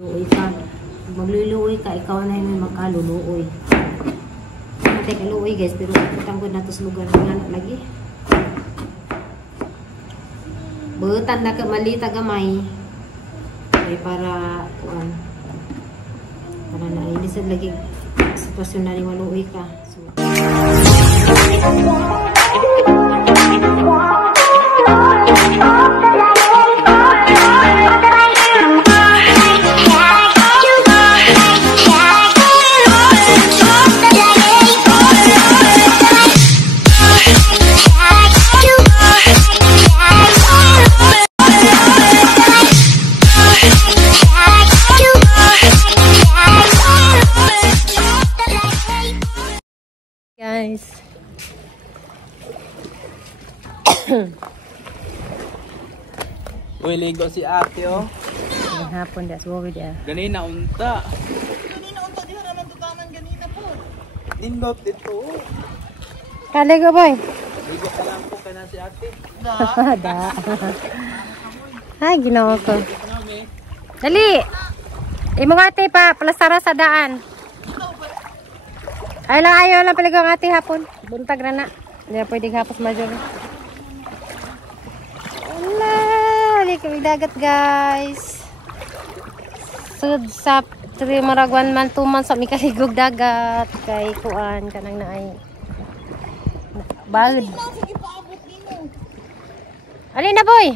Luoy ka. Magluluoy ka, ikaw na yung makaluluoy. Matay ka luoy guys, pero tanggod na tos lugar na lagi. Butan na ka malita gamay. Ay para kuan. Para na hindi sa lagi sitwasyon na ni maluoy ka. So, guys. Uy, ligo si ate oh. Ang hapon that's what we there. Ganina unta. Ganina unta di naman tutanan ganina po. Nindot dito. Kali ko boy. Ligo ka lang po kana si ate. Da. Ay, ginawa ko. Dali. Imo nga ate pa plasara sa daan. Ayaw lang pala ang ate hapon. Buntag na na. Hindi na pwede hapos major. Wala. Halik kami dagat guys. Sud sa 3 maragwan man 2 months sa may kaligog dagat. Kay kuan kanang naay. Balad. Sige paabot nimo. Alin na boy?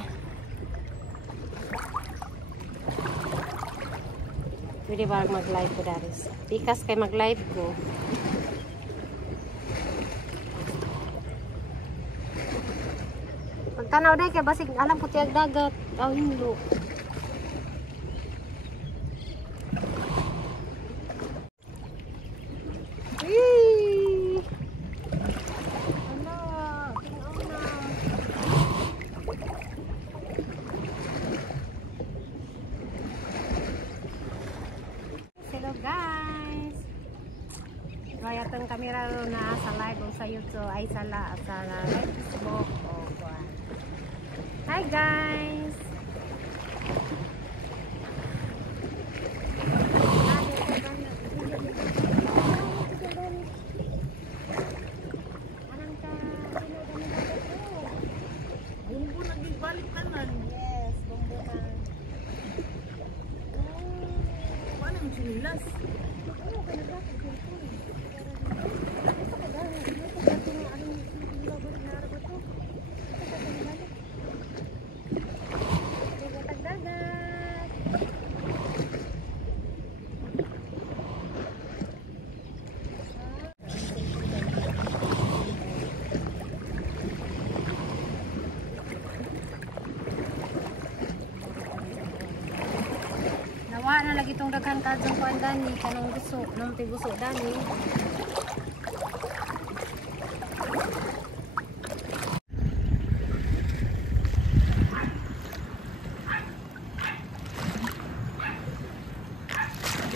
Pwede ba mag-live ko daris? Pikas kay mag-live ko. Pagtanaw day kay basig alam ko tiyag dagat. Aw hinlo. Hello guys. Kaya itong kamera na sa live o sa YouTube ay sa Facebook o kuwan. Hi guys. Bumbo nagbalik naman. Yes, bumbukan. Paano yung sinilas? Nawa na lagi itong daghan kadzong kuan dani kanang gusto nang tiguso dani.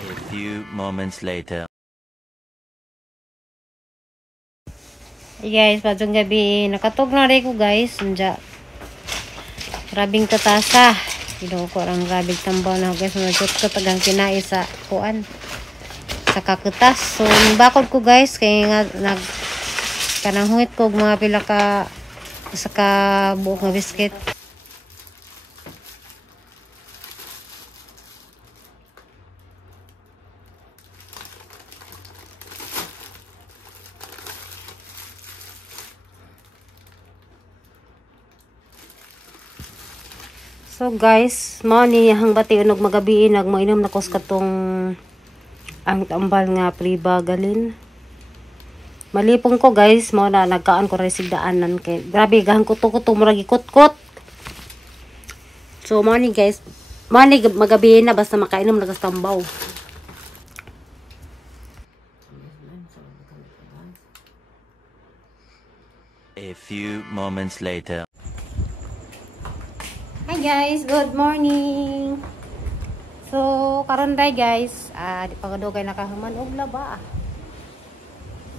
A few moments later. Hey guys, padong gabi nakatog na rin ko guys. Unja grabing tatasa. Ginoo ko ang grabing tambaw na guys. Nagkot tagang kinai sa kuan. Sa kakutas. So bakod ko guys kay nga nag kanang huwit ko mga pila ka sa ka buok nga biscuit. So guys, mao ni hang bati unog magabi nagmainom na kos katong ang tambal nga Pribagalin. Malipong ko guys, mao na nagkaan ko resig daanan kay grabe gahang kuto-kuto murag ikot-kot. So mao ni guys, mao ni magabi na basta makainom na kas tambaw. A few moments later. Hi guys, good morning. So karon day guys, di pa kadugay nakahuman og laba.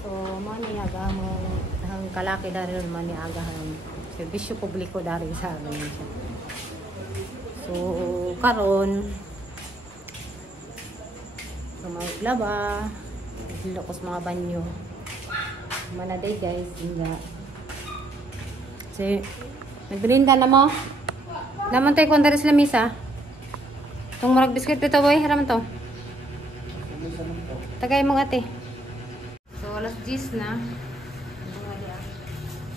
So mo ni agamo hang kalaki dari man ni agahan serbisyo publiko dari sa amin. So karon So, maglaba. Hilo ko sa mga banyo. Manaday guys. Hingga. So, nagbilinda na mo. Naman tayo kung dari sila misa. Itong marag biskuit dito boy. Haraman to. Tagay mo ate. So, alas 10 na.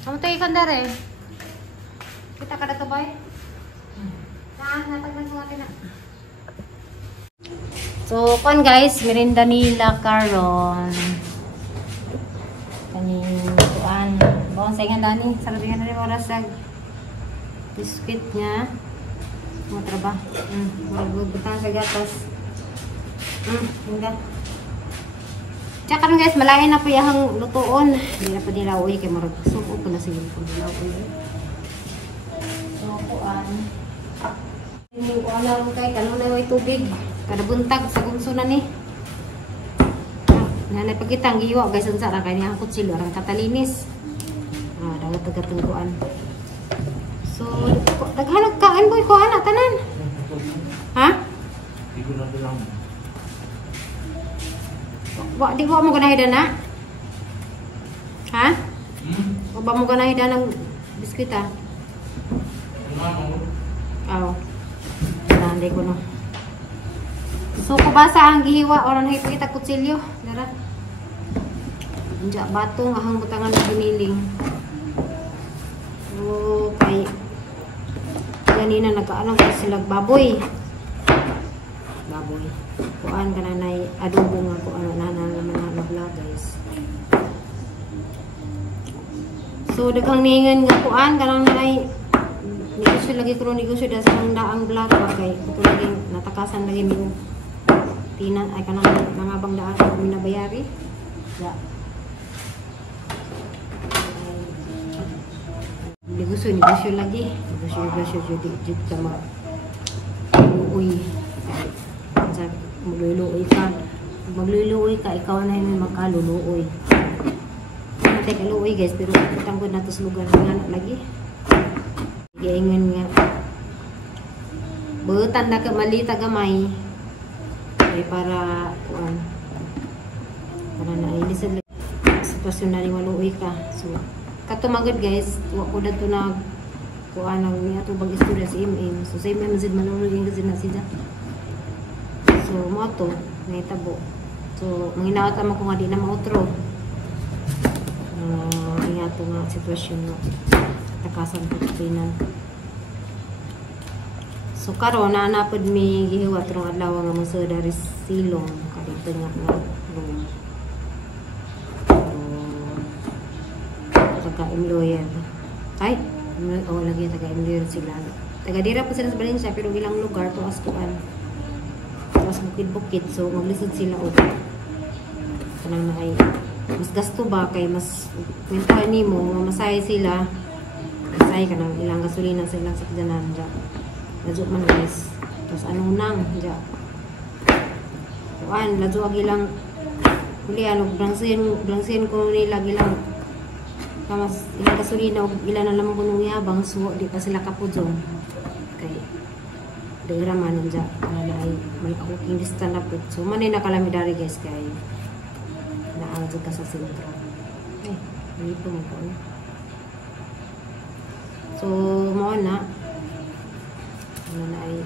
Naman tayo ikan dari. Kita ka na to boy. Natagnan mo ate na. So, kon guys, merinda nila karon. Kaning kuan. Bawang saingan dani, sarabingan na rin oras sa biscuit niya. Mga trabaho. Magbutang sa gatas. Hingga. Tsaka rin guys, malain na po yung lutoon. Hindi na po nilawoy kay marag. Suko po na siya po nilawoy. So, kuan. Hindi ko alam kay kanong na yung tubig. Kada buntag sa kunsunan ni. Nanay pagkitang giwa guys unsa ra kay ang kutsilo ang katalinis. Dagat tagatungkuan. So daghan kain boy ko ana tanan. Ha? Di ko mo ganahidan na? Ha? O ba mo ganahidan ng biskuit ah? Aw. Nanday ko no. So, kubasa ang gihiwa. Oran na ipakita kutsilyo. Dara. Diya, batong ahang butangan na giniling. So, kay ganina nagkaalang kasi sila baboy. Baboy. Kuan ka na adobo nga kung ano naman guys. So, daghang ningan nga kuan ka nang negosyo lagi ko negosyo dahil sa daang vlog. Okay, ito lagi natakasan lagi niyo. Tinan ay kanang nangabang daan ko binabayari. Ya. Negosyo lagi. Negosyo jadi sama. Uy. Sa magluluoy ka ikaw na yung makaluluoy. Natay kaluoy guys pero tangkod nato sa lugar nga lagi. Giingon nga. Butan na ka malita gamay. Para kuan na ini sa sitwasyon na ni maluoy ka. So katumagad guys, wa ko dadto na kuan ang niya tubag istorya si MM. So sa MM zid maluoy kasi na sila. So mo to nahitabo. So manginawat mo ko nga di na mautro. Iya to nga sitwasyon no. Takasan ko tinan. So karon na napod mi gihiwat rong adlaw nga mo dari silong kadito nga room. Taga-employer. Ay, lagi taga-employer sila. Taga-dira pa sila sa Valencia pero ilang lugar to as kuan. Mas bukid-bukid so maglisod sila og kanang naay mas gasto ba kay mas kwentahan nimo mamasay sila. Masay kanang ilang gasolina sa ilang sakyanan dra. Lazo man guys. Tapos anong nang dya. Kuan, lazo ag ilang huli ano, blangsin ko nila ilang kamas ilang gasolina o ilan na lamang kunong yabang so di pa sila kapudyo. Kay dira man dya. Ay malakaking distan na po. So manay nakalamidari guys kay naagod ka sa sentro. Ay, dito mo po. So, mo na na ay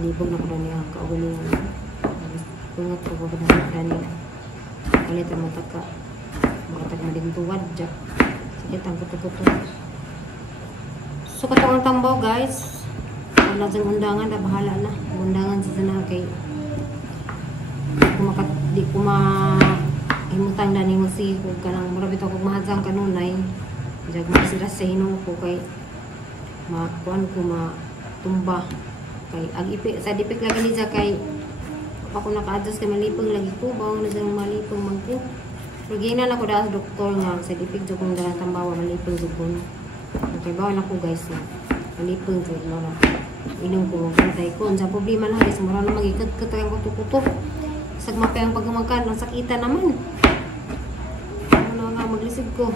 libog na ko na niya ang kaugalingan. Pungat ko ba na niya. Kalit ang mataka. Makatag na din tuwad dyan. Sakit ang puto-puto. So, katong ang tambaw guys. Kung nasa undangan na bahala na. Undangan sa sana kay di ko himutang na ni mo si kung kanang murabit ako mahadzang kanunay. Jag masiras sa hinong ko kay makuan ko matumba kay ag ipi sa dipik lagi ni kay ako naka-adjust kay malipong lagi ko bawang na sang malipong magko pagina na ko da doktor nga sa dipik jud kung dala tambawa malipong jud ko okay bawon ako guys na malipong jud na inom ko bantay ko unsa problema na guys mura na magikot-kot ang kuto-kuto sag mapayang pagmangkan ang sakita naman ano nga maglisod ko.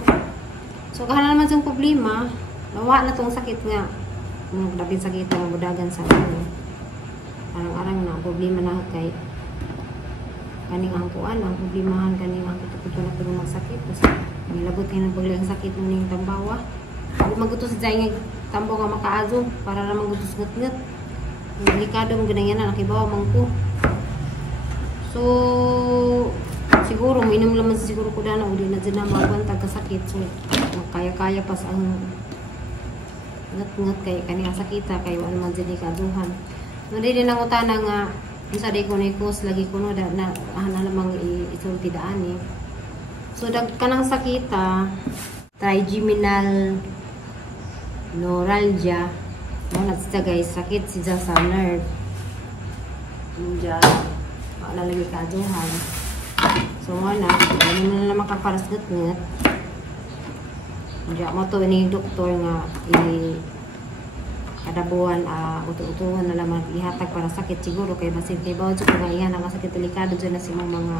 So, kahanan naman siyang problema, nawa na tong sakit nga. Dapat sakit na mabudagan sa ano. arang-arang na problema na kay kaning ang kuan ang problemahan kaning ang kuto na pero magsakit kasi nilabot kayo ng paglang sakit ng ning tambawa. Hindi magutos sa nga tambaw nga makaazo para ra magutos ngat-ngat. Delikado mo ganyan na nakibawa man ko. So siguro minum laman siguro ko dana uli na dyan na mabantag kasakit. So kaya-kaya pas ang ngat-ngat kay kanina sakita kay wala man dyan ikaduhan. Nadi din ang utana nga sa day ko na ikos lagi ko no na lamang isulti daan eh. So dag kanang sakita trigeminal neuralgia mo na sa guys sakit siya sa nerve. Diyan wala lagi kaduhan. So wala ano na makaparas ngat-ngat. Diyan mo to ni doktor nga kada buwan utu-utuhan na lamang ihatag para sakit siguro kay basin kay bawod sa kung iyan ang sakit delikado dyan na sa imong mga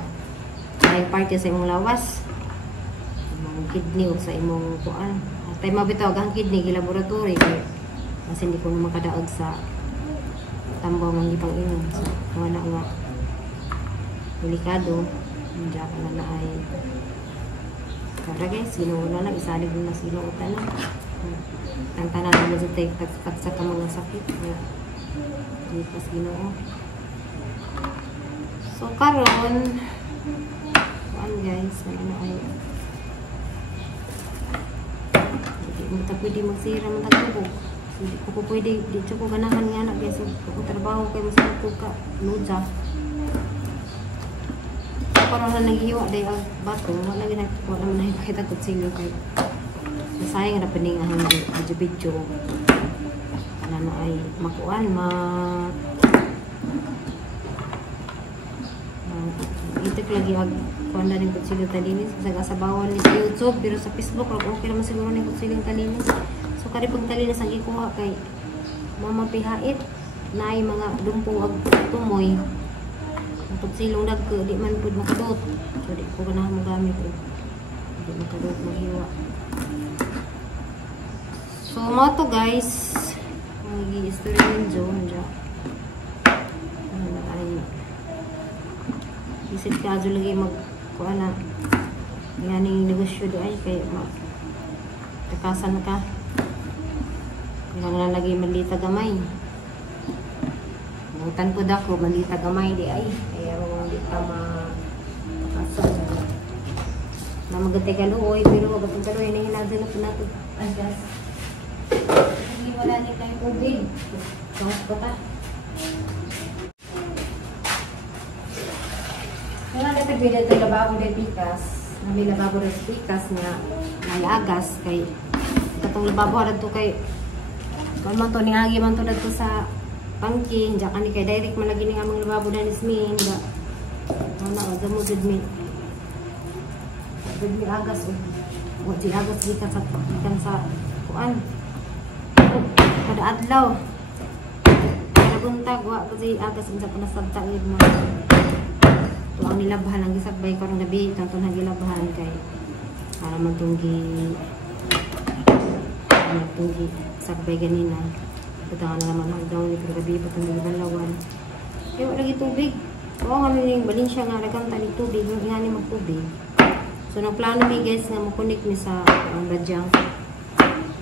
may parte sa imong lawas imong kidney o sa imong kuan at tayo mabitaw ang kidney gilaboratory kay basin hindi ko na makadaog sa tambaw mang ipang inom so wala nga delikado hindi ka na ay kada guys sino na isalig na sino utan na ang tanan naman sa tagsa ka mga sakit na di pas Ginoo. So karon guys ano ay hindi mo ta pwede magsira man tagtubog hindi ko pwede dito ko ganahan nga na guys kung trabaho kay masarap ko ka luja para na naghiwa day ang bato wala man na ipakita ko sila kay sayang na pening ang video ano ay makuan itik lagi ag kuan na ning kutsilyo talinis sa kasabawan ni sa YouTube pero sa Facebook okay naman siguro ning kutsilyo talinis so kari pag talinis ang ikuha kay mamapihait naay mga dumpo ag tumoy ang kutsilyo nagko di man pud makadot so di ko ganahan mo gamit di makadot maghiwa. So, mo to guys. Mag-i-story ng John. Ano ay isip ka ajo lagi magkuha na yan yung negosyo di ay kaya takasan ka kailangan lagi malita gamay mutan ko dako malita gamay di ay kaya ro di ka makasal na magantay ka luoy pero magantay ka luoy na hinadyan na pinato agas hindi wala ni kayo tubig tungkol ko ta kaya natabida ito lababo de pikas na may lababo de pikas na may agas kay katong lababo harad to kay kung man to ningagi man to dito sa pangking diyan kani kay direct man lagi ning among lababo na nismin ba ana o damo jud mi agas o di agas gikan sa kuan kada adlaw naguntag wa kasi agas sa panasabtagid mo to ang nilabhan ang gisagbay karong gabi tanto na gilabhan kay para magtunggi sagbay ganina putangan na naman ang daw ni gabi patang gibalawan kay wala gi tubig o nga ning balin siya nga nagkanta ni tubig ng ingani magtubig so nagplano mi guys nga mo-connect mi sa badyang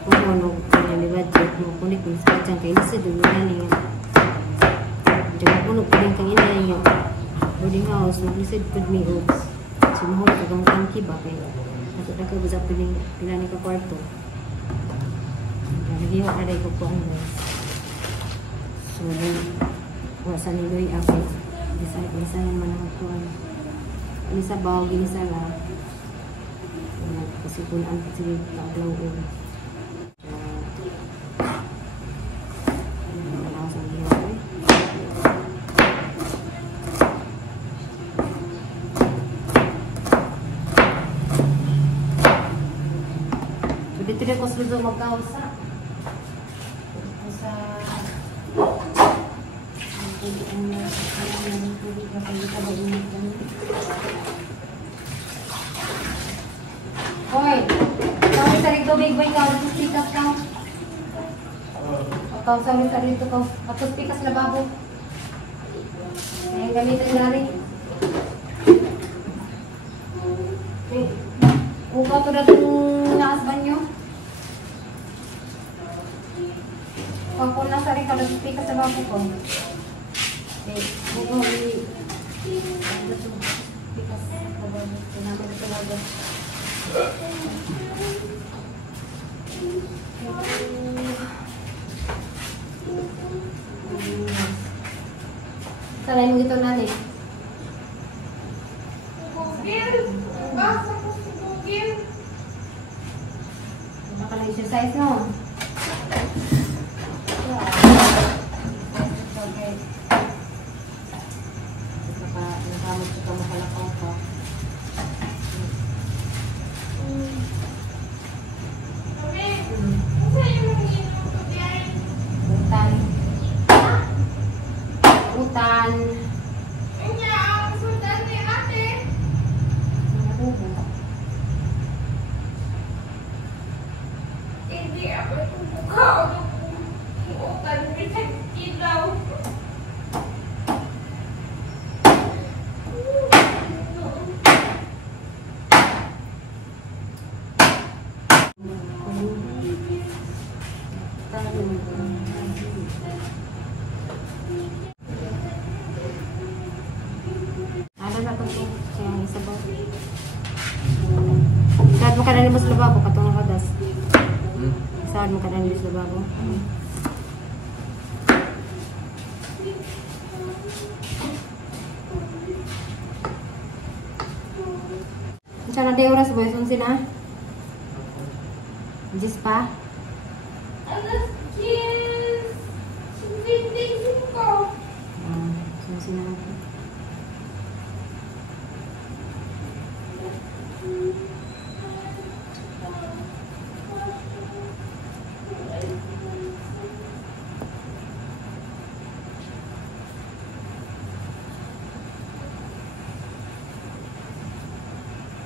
kung ano ni budget mo kunik ni sa jang kay lisod mo na ni diyan puno pa rin kang inay yung boarding house mo lisod pud mi og sumuhol kang tangki ba kay ato na kay busa piling pila ni ka kwarto lagi wa aday ko po ang so wa sa niloy ako isa man ang kuan ani sa bawo gini sala kasi kun ang sige tablaw ko dito ko sulo magkausa sa hoy, kami sa rito big boy ka, pikas ka. Ikaw sa rito ka, tapos pikas na babo. Ayan, gamitin natin. Okay. Upa to na itong naasban nyo. Pag po nasa rin ka, nagpika sa bago ko. Okay. Buko, pikas. Namin ito bago. Sanay mo ito na rin. Naka-exercise no? Okay. Nakamot siya ka makalakaw ka. Utan. Utan. Ano na ito po? Yung isa ba? Saan mo ka na limos lababo? Katong nakadas. Saan mo ka na limos lababo? Saan na day oras boys? Unsin na? Jis pa? Unsin na ako.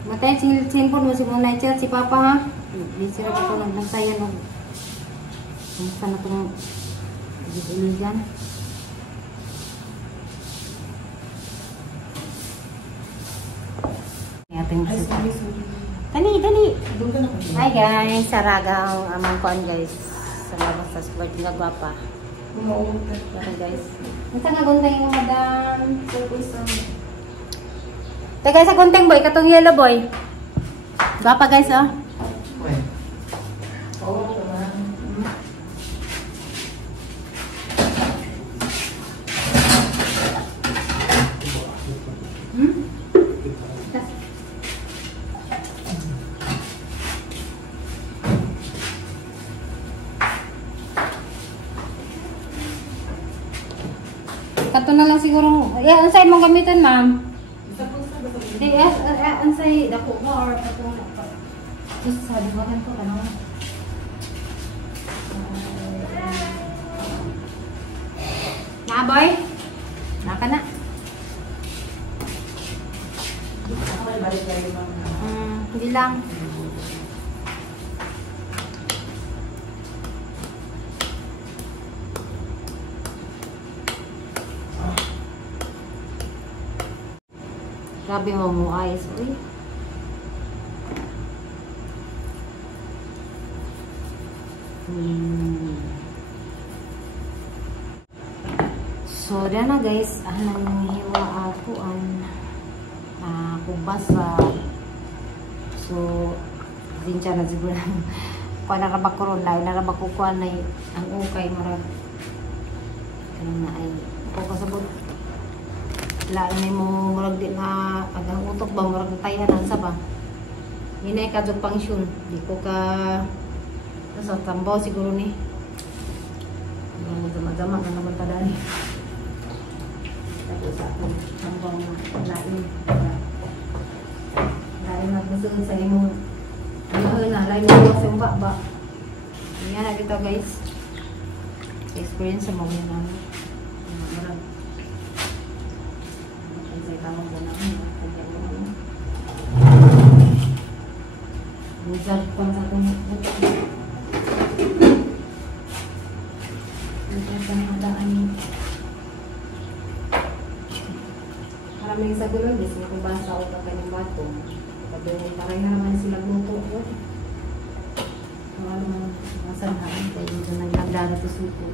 Matay cellphone mo si muna chat si Papa ha. Di sila ko naglantayan og kumusta na tong gibuligan. Ating Dali. Hi guys, saragang amang kuan guys. Sa labas sa sport nga gwapa. Pero guys, unsa nga gunteng mo madam? Te guys, sa gunteng boy, katong yellow boy. Gwapa guys oh. Kato na lang siguro. Ansay mong gamitin, ma'am? Hindi, ansay dako mo or kato na. Just sabi mo ko ano. Na boy? Naka na. Hindi lang. Grabe mo eyes, uy. So, yan na guys. Anong hiwa ako kubasa. So, din siya na siguro. Kung narabak ko ron lang, narabak ko kuha na ang ukay marag. Ano na ay, ako kasabot. Lain may mo murag di na agang utok ba murag tayanan sa ba hinay ka jud pangsyon di ko ka sa tambaw siguro ni dama-dama na naman ta dani tapos ako tambaw na lain magmusun sa imong na lain mo sa umba ba yan na kita guys experience sa mga namin murag tamang po namin. Result pa sa itong bukod. Result pa ng hadaan niyo. Maraming sa gulo, hindi sila kubasa o kakaning bato. Kapag taray na naman sila luto ko. Ano masanhan, kaya dito naglagdara sa suko.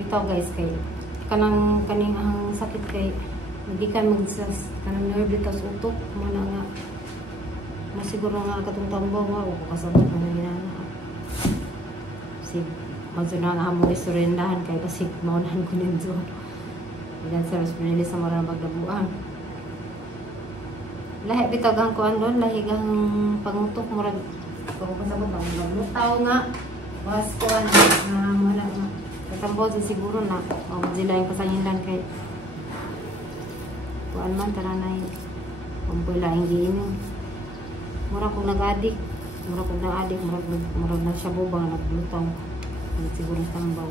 Bitaw guys kay kaning ang sakit kay hindi ka magsas kanang nerve bitaw sa utok mana nga masiguro nga katong tambaw nga o kasabot man ginana si magzuna nga mo istorendahan kay kasi maunahan ko ninyo ilan sa hospital sa marang pagdabuan lahi bitaw gang kuan doon lahi gang pangutok murag kung kasabot man maglutaw nga was kuan na wala nga katambo siguro na sila yung pasangindan kay kuan man taranay kumpula hindi ini mura kong nag-adik mura na siya bubang naglutang siguro tambaw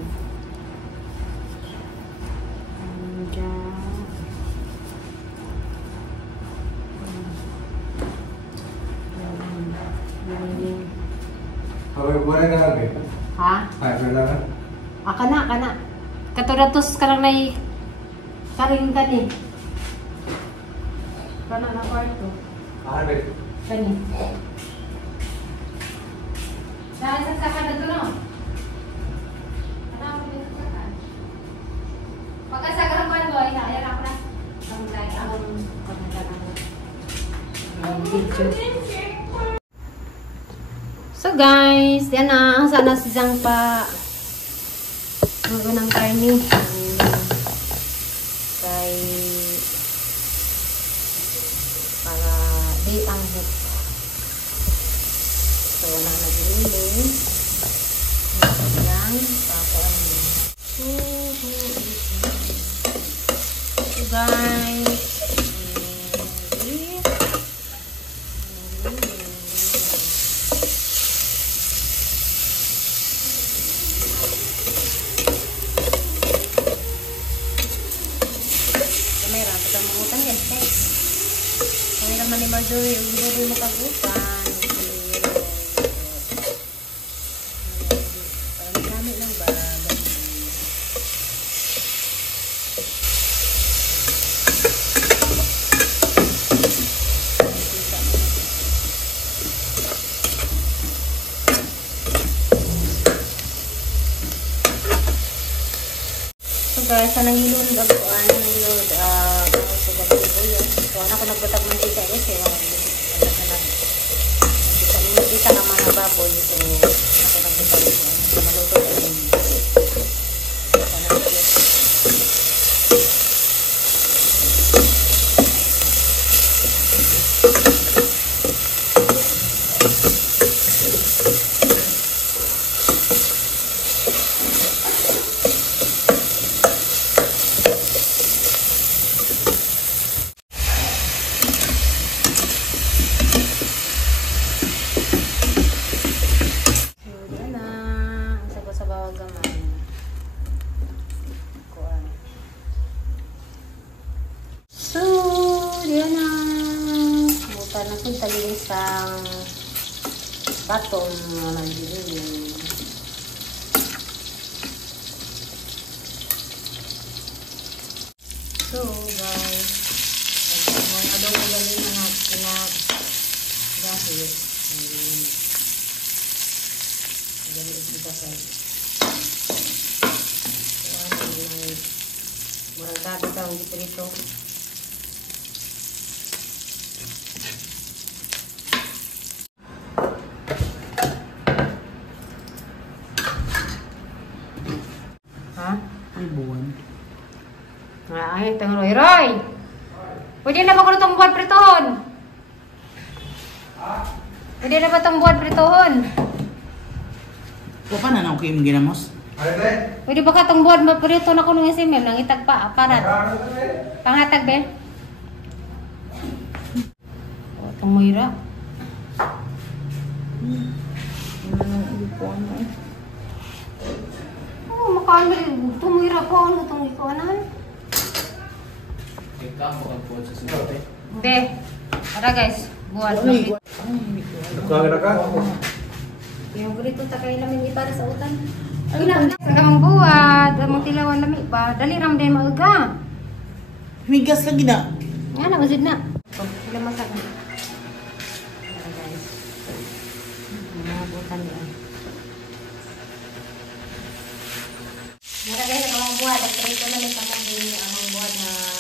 ha? Kana. Katuratos ka lang na karing kani. Kana na kwarto. Kani. Saan sa na doon no? Ano ako dito sa pagkasagarang kwan mo, ayan ako na. Ang like, so guys, yan na. Sana si Zhang pa bago ng karni kay para di ang hip so wala na gililing yan pakuan so guys ni Marjorie, hindi mo kagupan. Parang dami lang ba? So guys, anong ilod ako? Anong ilod? So, ako nagbatag mantika kasi mantika naman na baboy. So, ako nagbatag sa maluto rin. So, yan na. Buta na kung talilisang batong na nandilin. So, guys, mga adong galing na pinagahit. Galing kita sa murang tabi taong gitrito. Ay, itong Roy! Pwede na ba ko itong buwan pritohon? Pwede na ba itong buwan pritohon? Huwag ka na nang kuyong ginamos? Pwede ba ka itong buwan pritohon ako nung isimem? Nang itag pa, aparat. Panghatag, be? Tumoyra. Ano nang ikuan na eh. Oh, makano tumoyra ko ano tong ikuanan. Be. Ara guys, buat namin. Yung grito ta kay namin ipara sa utan. Ina sa kamang buhat, among tilawan lami ba. Dali ram din mauga. Migas lagi na. Nga na usid na. Sila masak na. Ara guys. Mga butan yan. Mara guys, ang mga buhat, nagprito na ni kamang din ang buhat na